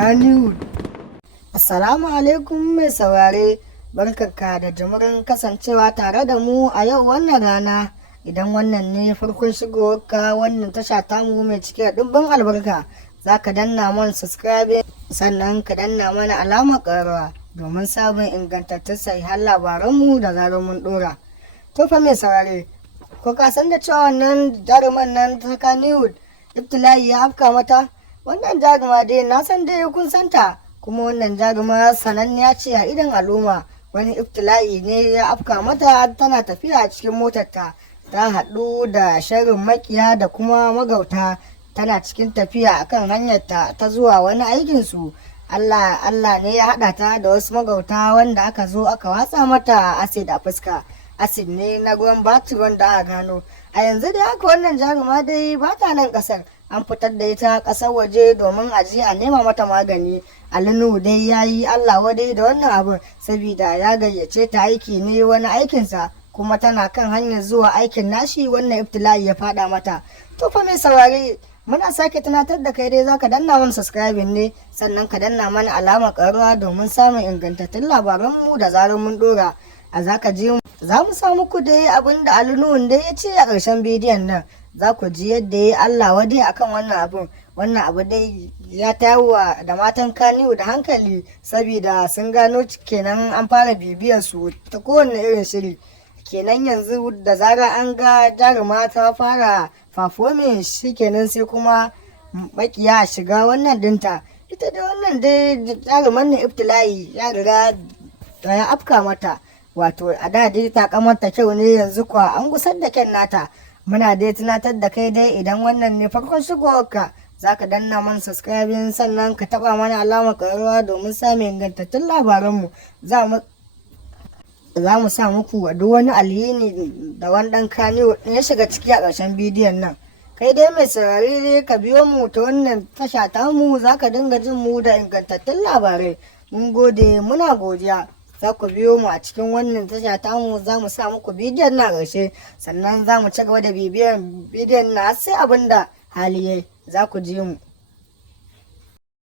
Kannywood. Assalamu alaikum mai saurare, barkanka da jimirin kasancewa tare da mu a yau wannan rana. Idan wannan ne farkon shigowarka wannan tasha tamu mai cike da ɗumbin albarka, za ka danna mana subscribe sannan ka danna mana alamar ƙararrawa domin samun ingantattun sahihan labaranmu da zarar mun ɗora. To fa mai saurare, ko ka san da cewa wannan jaruman nan ta Kannywood ibtila'i ya afka mata? Wannan jaruma dai na san dai kun santa, kuma wannan jaruma sananniya ce a idon al'umma. Wani ibtila'i ne ya afka mata, tana tafiya a cikin motarta ta haɗu da sharrin makiya da kuma magauta. Tana cikin tafiya akan hanyarta ta zuwa wani aikinsu. Allah ne ya haɗa ta da wasu magauta wanda aka zo aka watsa mata acid a fuska. Acid ne na ruwan batir wanda aka gano. A yanzu dai haka wannan jaruma dai ba ta nan ƙasar, an fitar da ita ƙasar waje domin a je a nema mata magani. Ali Nuhu dai ya yi Allah wadai da wannan abin, saboda ya gayyace ta aiki ne wani aikinsa, kuma tana kan hanyar zuwa aikin nashi wannan ibtila'i ya faɗa mata. To fa mai saurare, muna sake tunatar da kai dai zaka danna mana subscribing ne, sannan ka danna mana alamar ƙararrawa domin samun ingantattun labaranmu da zarar mun ɗora. A zaka je za mu sa muku dai abin da Ali Nuhu dai ya ce a ƙarshen bidiyon nan. Za ku ji yadda ya Allah wadai akan wannan abun. Wannan abu dai ya tayowa da matan Kannywood da hankali, saboda sun gano kenan an fara bibiyar su ta kowane irin shiri. Kenan yanzu da zara an ga jaruma ta fara performing shi kenan sai kuma makiya shiga wannan dinta. Ita da wannan dai jaruman na ibtila'i ya riga da ya afka mata. Wato a da dai takamanta kyau ne, yanzu kuwa an gusar da kyan nata. Muna dai tunatar da kai dai idan wannan ne farkon shigowarka, za ka danna mana subscribing sannan ka taba mana alamar ƙararrawa domin samun ingantattun labaranmu. Za mu sa muku wa duk wani alhini da wani ɗan Kannywood ya shiga ciki a ƙarshen bidiyon nan. Kai dai mai saurare dai ka biyo mu ta wannan tasha tamu, za ka dinga jin mu da ingantattun labarai. Mun gode, muna godiya. Za ku biyo mu a cikin wannan tasha tamu, za mu sa muku bidiyon na ƙarshe, sannan za mu ci gaba da bibiyan bidiyon na sai abin da hali yayi. Za ku ji mu.